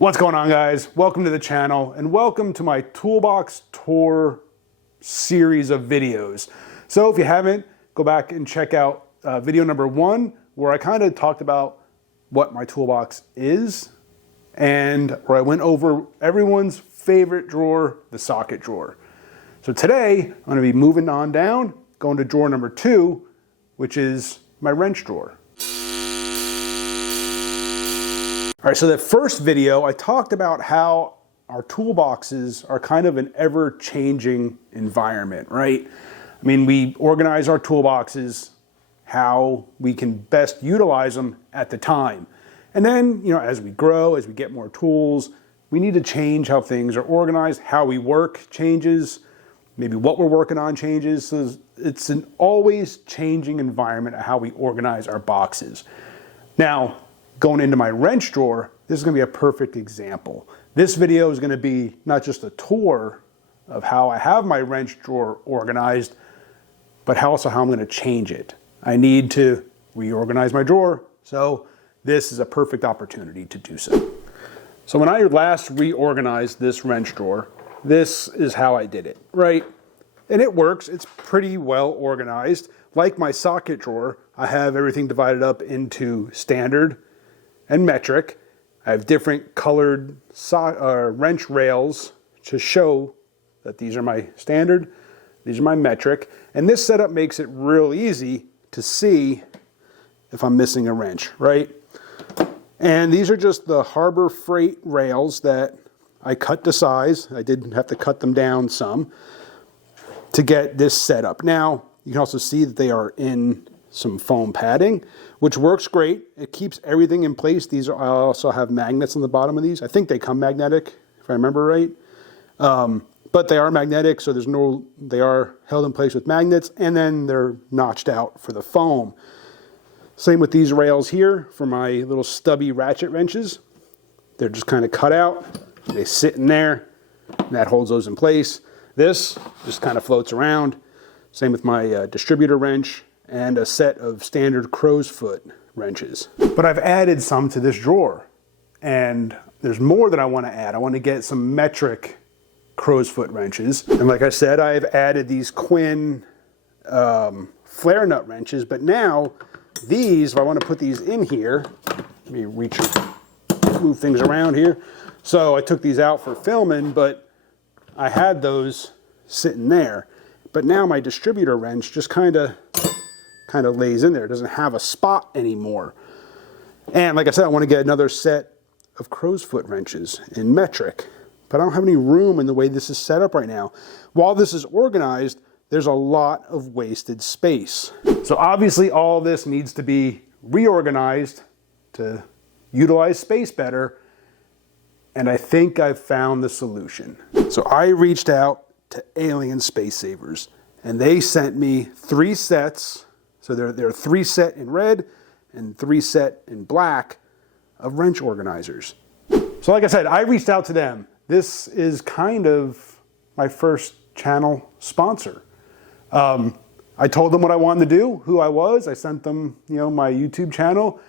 What's going on, guys? Welcome to the channel and welcome to my Toolbox tour series of videos. So if you haven't, go back and check out video number 1 where I kind of talked about what my toolbox is and where I went over everyone's favorite drawer, the socket drawer. So today I'm going to be moving on down, going to drawer number 2, which is my wrench drawer. All right, so the first video, I talked about how our toolboxes are kind of an ever-changing environment, right? I mean, we organize our toolboxes how we can best utilize them at the time. And then, as we grow, as we get more tools, we need to change how things are organized, how we work changes, maybe what we're working on changes. So it's an always changing environment of how we organize our boxes. Now, going into my wrench drawer, this is going to be a perfect example. This video is going to be not just a tour of how I have my wrench drawer organized, but also how I'm going to change it. I need to reorganize my drawer, so this is a perfect opportunity to do so. So when I last reorganized this wrench drawer, this is how I did it, right? And it works. It's pretty well organized. Like my socket drawer, I have everything divided up into standard and metric. I have different colored wrench rails to show that these are my standard, these are my metric, and this setup makes it real easy to see if I'm missing a wrench, right? And these are just the Harbor Freight rails that I cut to size. I did have to cut them down some to get this set up. Now, you can also see that they are in some foam padding, which works great. It keeps everything in place. I also have magnets on the bottom of these. I think they come magnetic, if I remember right. But they are magnetic, so they are held in place with magnets, and then they're notched out for the foam. Same with these rails here for my little stubby ratchet wrenches. They're just kind of cut out. They sit in there, and that holds those in place. This just kind of floats around. Same with my distributor wrench and a set of standard crow's foot wrenches. But I've added some to this drawer, and there's more that I want to add. I want to get some metric crow's foot wrenches. And like I said, I've added these Quinn flare nut wrenches, but now these, if I want to put these in here, let me move things around here. So I took these out for filming, but I had those sitting there. But now my distributor wrench just kind of lays in there. It doesn't have a spot anymore. And like I said, I want to get another set of crow's foot wrenches in metric, but I don't have any room in the way this is set up right now. While this is organized, there's a lot of wasted space. So obviously all this needs to be reorganized to utilize space better, and I think I've found the solution. So I reached out to Alien Space Savers, and they sent me 3 sets. So there are 3 set in red and 3 set in black of wrench organizers. So like I said, I reached out to them. This is kind of my first channel sponsor. I told them what I wanted to do, who I was. I sent them, my YouTube channel,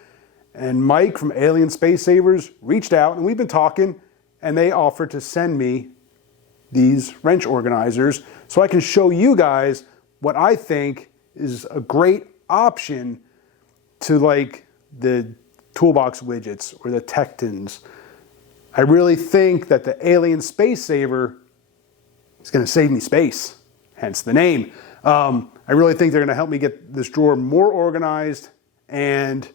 and Mike from Alien Space Savers reached out, and we've been talking, and they offered to send me these wrench organizers so I can show you guys what I think is a great option to like the Toolbox widgets or the Tectons. I really think that the Alien Space Saver is going to save me space, hence the name. I really think they're going to help me get this drawer more organized and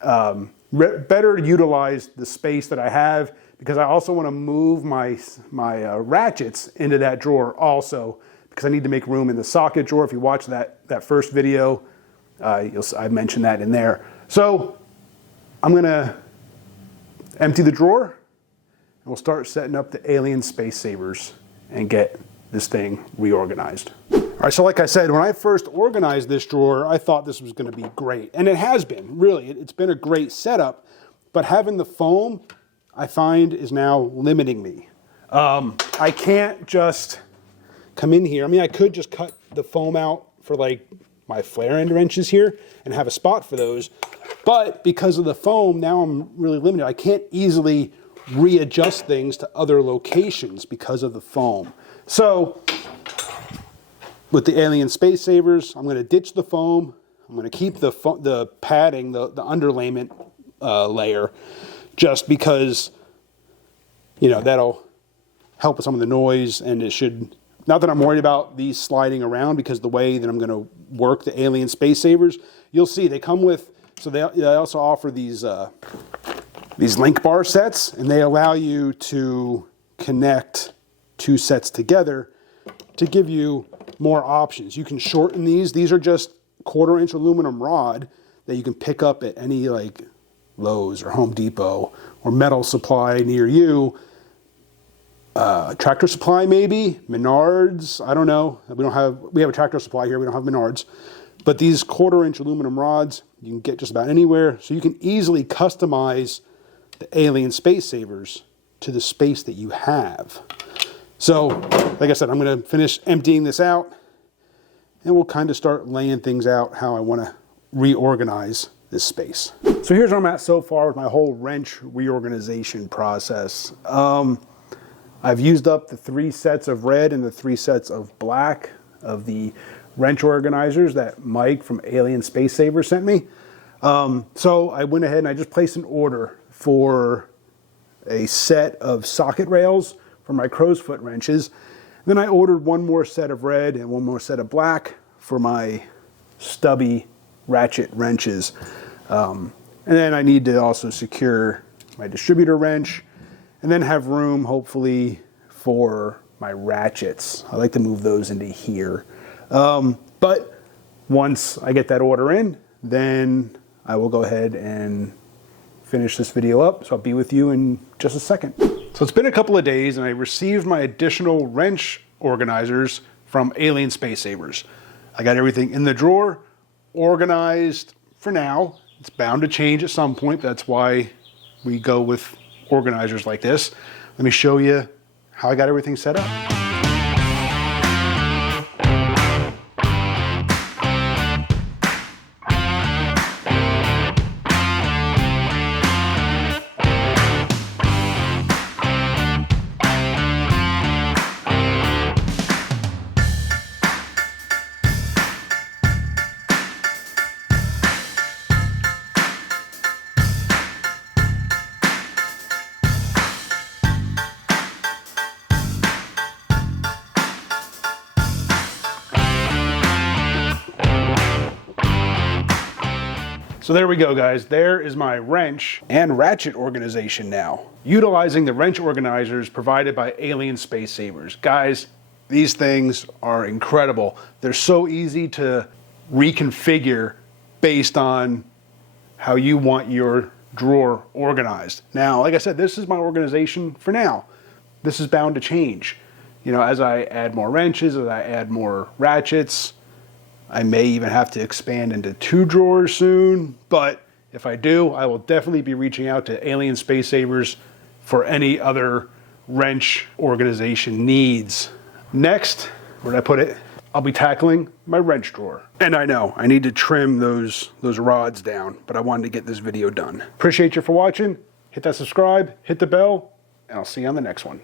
better utilize the space that I have, because I also want to move my ratchets into that drawer also, because I need to make room in the socket drawer. If you watch that first video, I mentioned that in there. So I'm going to empty the drawer, and we'll start setting up the Alien Space Savers and get this thing reorganized. All right, so like I said, when I first organized this drawer, I thought this was going to be great. And it has been, really. It's been a great setup. But having the foam, I find, is now limiting me. I can't just come in here. I mean, I could just cut the foam out for like my flare end wrenches here and have a spot for those. But because of the foam, now I'm really limited. I can't easily readjust things to other locations because of the foam. So with the Alien Space Savers, I'm going to ditch the foam. I'm going to keep the padding, the underlayment layer, just because, you know, that'll help with some of the noise, and it should, not that I'm worried about these sliding around, because the way that I'm going to work the Alien Space Savers, you'll see they come with, so they also offer these link bar sets, and they allow you to connect two sets together to give you more options. You can shorten these. These are just 1/4 inch aluminum rod that you can pick up at any like Lowe's or Home Depot or metal supply near you. Tractor Supply maybe, Menards, I don't know. We have a Tractor Supply here, we don't have Menards. But these 1/4 inch aluminum rods, you can get just about anywhere. So you can easily customize the Alien Space Savers to the space that you have. So, like I said, I'm going to finish emptying this out, and we'll kind of start laying things out how I want to reorganize this space. So here's where I'm at so far with my whole wrench reorganization process. I've used up the 3 sets of red and the 3 sets of black of the wrench organizers that Mike from Alien Space Saver sent me. So I went ahead and I just placed an order for a set of socket rails for my crow's foot wrenches. Then I ordered 1 more set of red and 1 more set of black for my stubby ratchet wrenches. And then I need to also secure my distributor wrench, and then have room, hopefully, for my ratchets. I like to move those into here. But once I get that order in, then I will go ahead and finish this video up. So I'll be with you in just a second. So it's been a couple of days, and I received my additional wrench organizers from Alien Space Savers. I got everything in the drawer, organized for now. It's bound to change at some point. That's why we go with organizers like this. Let me show you how I got everything set up. So there we go, guys. There is my wrench and ratchet organization now, utilizing the wrench organizers provided by Alien Space Savers. Guys, these things are incredible. They're so easy to reconfigure based on how you want your drawer organized. Now, like I said, this is my organization for now. This is bound to change. You know, as I add more wrenches, as I add more ratchets, I may even have to expand into 2 drawers soon, but if I do, I will definitely be reaching out to Alien Space Savers for any other wrench organization needs. Next, where did I put it? I'll be tackling my wrench drawer. And I know, I need to trim those rods down, but I wanted to get this video done. Appreciate you for watching. Hit that subscribe, hit the bell, and I'll see you on the next one.